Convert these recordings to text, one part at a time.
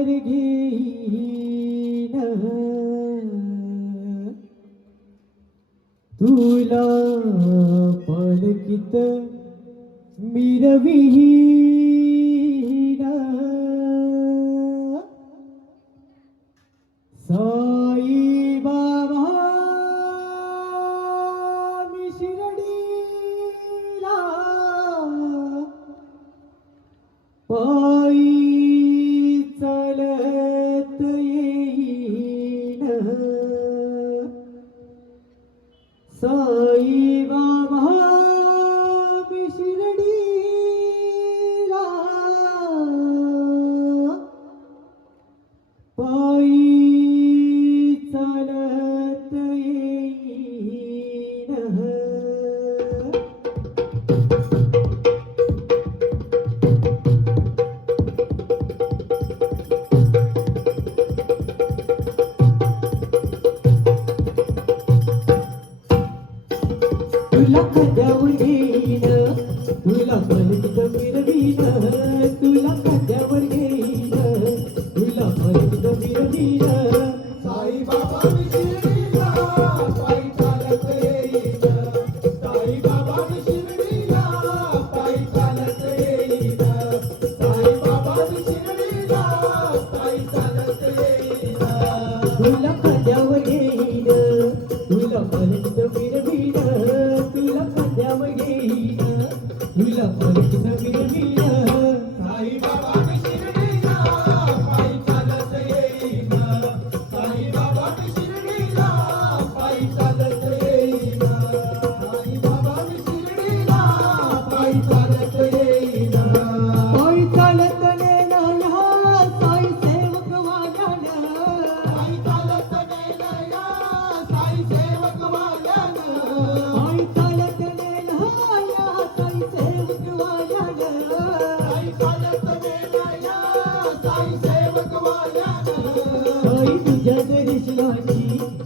खबर घेईन तुला पलकित मिरविही Gauri Krishna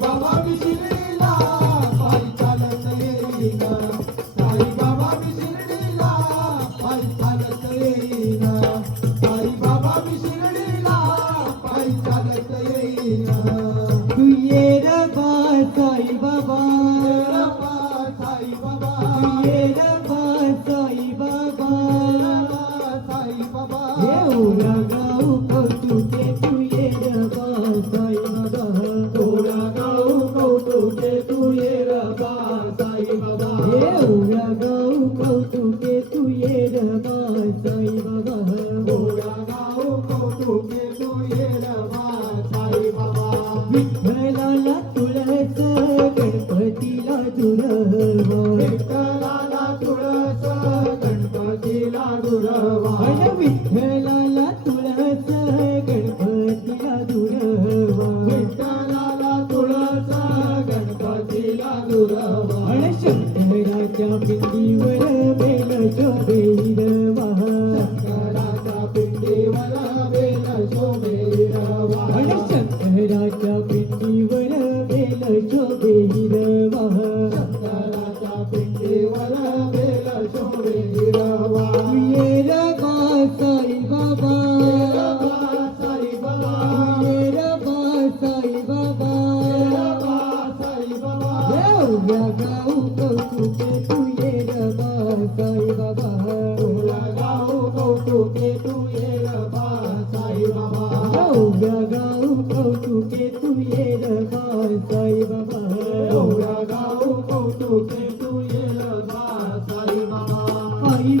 baba bir şey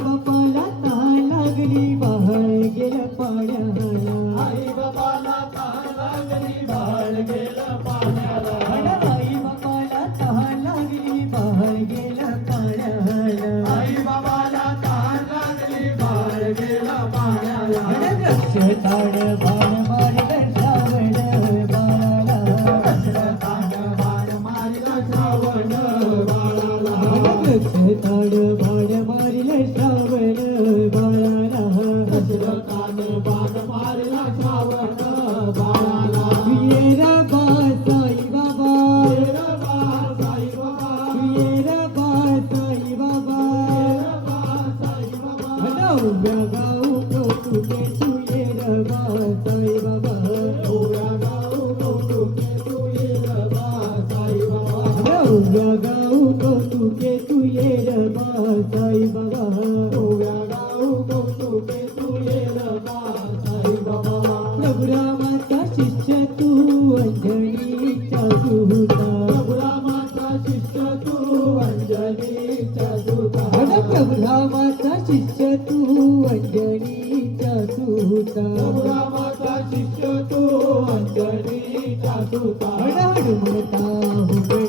बापाला ता लागली बाहेर गेल्या पाड्या. गाऊ कौतुके तू येल बा शिष्य तू अंजनीचा सुहूता रघुरामाचा शिष्य तू अंजनीचा सुहूता शिष्य तू अंजनीचा सुहूता रघुरामाचा शिष्य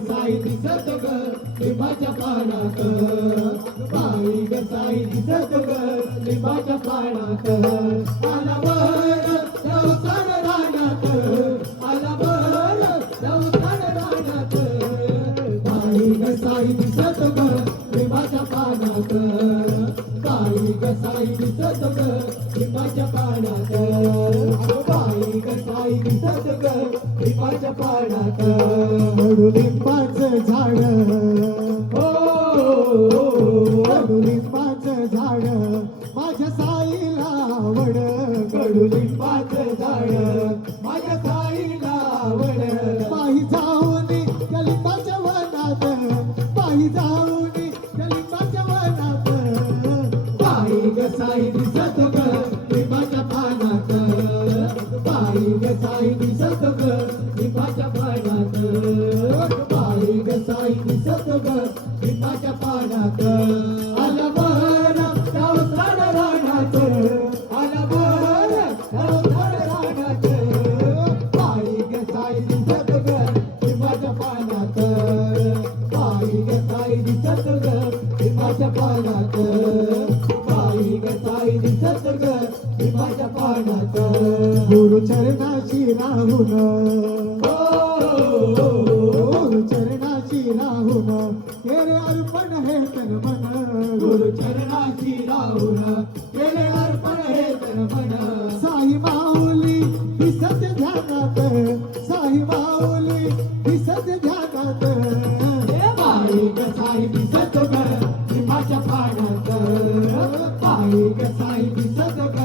गसाई दिसत ग लिंबाच्या पानात. बाई गसाई दिसत ग लिंबाच्या पानात. वाट लिंबाच्या लिंबाचं झाड. साई दिसत ग लिंबाच्या पाण्यात बाई ग साई दिसत ग लिंबाच्या पाण्यात आला बर गावसाड रानात. आला बर गावसाड रानात. बाई ग साई दिसत ग लिंबाच्या पाण्यात बाई ग साई दिसत ग लिंबाच्या पानात. बाई ग साई दिसत ग गुरुचरणाशी राहून हो गुरुचरणाशी राहून केले अर्पण हे तन मन. गुरु चरणाची राहून केले अर्पण हे तर मन. साई माऊली दिसत ध्यानात. साई माऊली दिसत ध्यानात. साई दिसत ग ग साई दिसत ग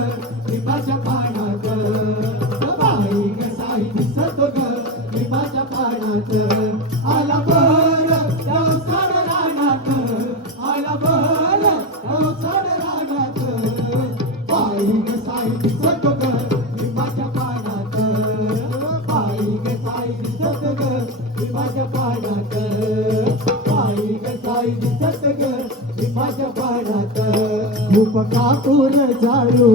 माझ्या पाण्यात खूप कापूर जाळू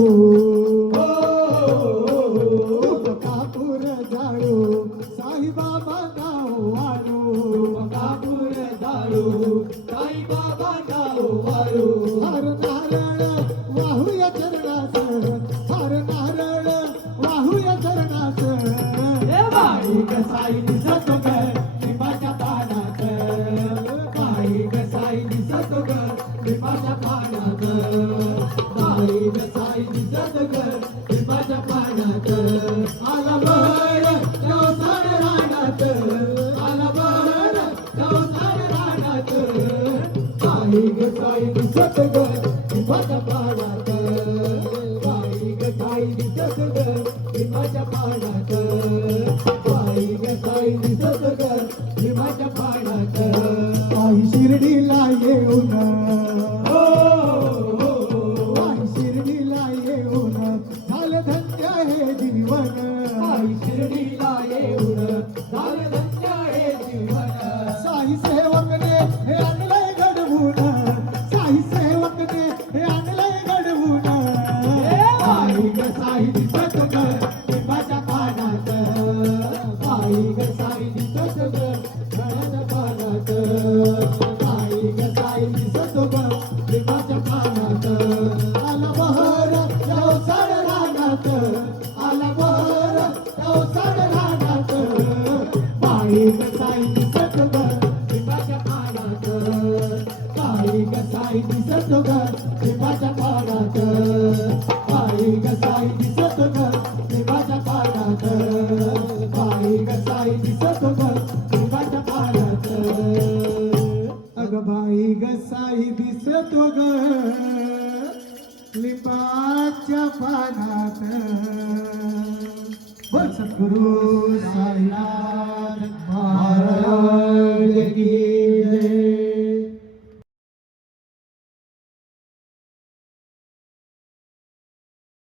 खूप कापूर जाळू साईबाबा गाव वाळू कापूर जाळू साईबाबा गाव वाळू हर नारळ वाहूया चरणास. हर नारळ वाहूया चरणास. बाई ग साई दिसत ग माझ्या पाण्यात बाई ग साई दिसत ग.